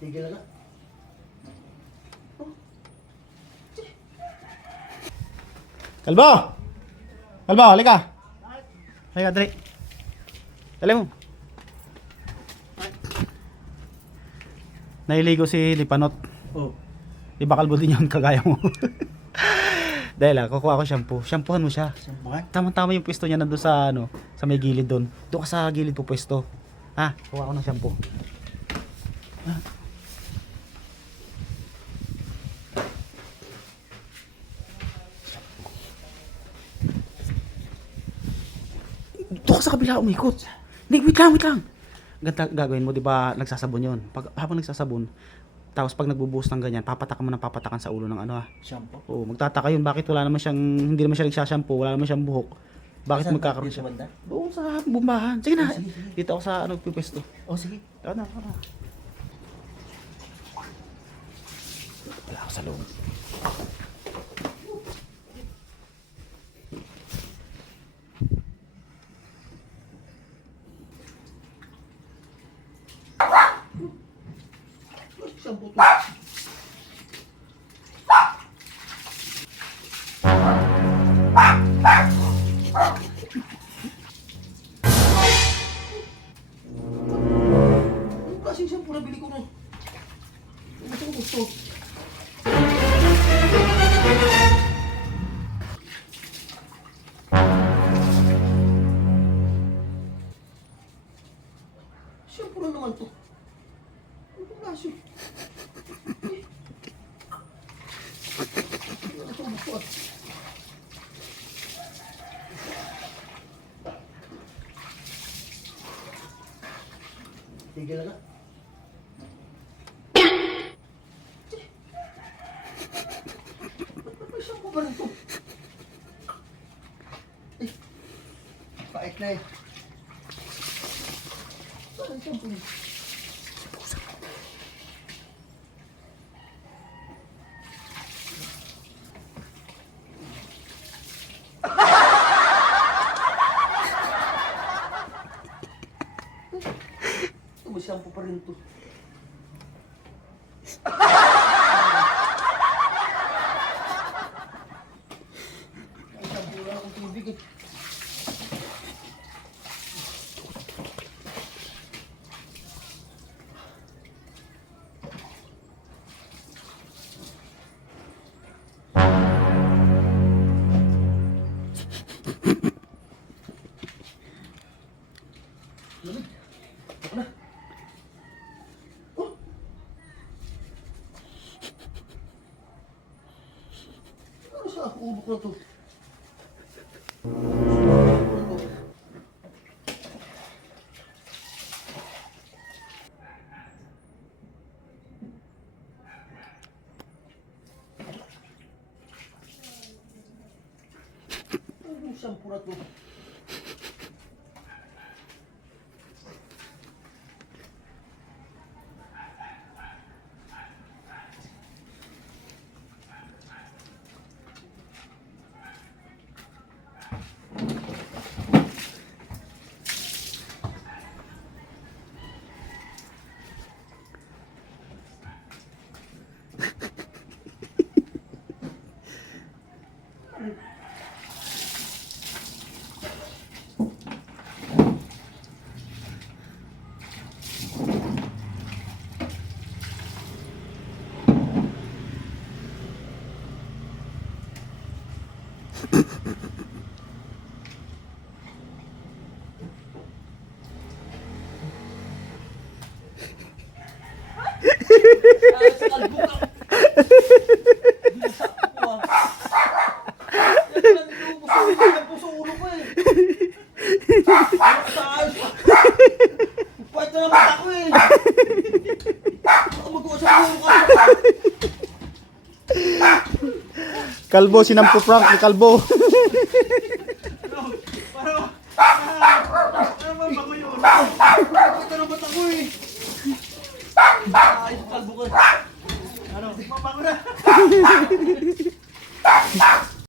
Tigil na. Kalbo! Kalbo, halika! Halika, dali. Dali mo. Nailigo si Lipanot. Oh. Di ba kalbo din yun kagaya mo? Dahil kukuha ko shampoo. Shampoohan mo siya. Sampuhan? Tama-tama yung pwesto niya nandun sa sa may gilid doon. Doon ka sa gilid po pwesto. Ha? Kuha ko ng shampoo. Doon ka sa kabila umikot. Hindi, wait lang. Ganda gagawin mo, di ba nagsasabon yun? Habang nagsasabon, tapos pag nagbubuhos ng ganyan, papatakan mo ng papatakan sa ulo ng Shampoo? Oo, magtataka yun, bakit wala naman siyang, hindi naman siya nagsashampoo, wala naman siyang buhok. Bakit Saan? magkakaroon Dito siya? sa banda? Doon sa bumbahan. Sige na, Sige, sige. dito ako sa pwesto. Oh, sige. Ano. Wala ako sa loob. Shampoo to. Anong klaseng shampoo na bili ko nun? Ano ito gusto? Shampoo na naman to. Anong klase? Ano itong gusto ah? Tigil na. May shampoo ba rin to? Eh, pait na eh. Saan ang shampoo niya? Ito may shampoo pa rin to. May shampoo lang akong tubig eh. Lamig. Ako na. Oh. Ano sa ubo ko na to? Anong shampoo na to? Sa kalbo ka. Binasa ko ah. Nagpuso sa ulo ko eh. Sa ayos ka. Pwede na naman ako eh. Baka magawa sa ulo ka. Kalbo, sinampo prank ni Kalbo. Ano ba bago yun? Pwede na ba't ako eh. Ayos kalbo ka. Ano? Mabago na.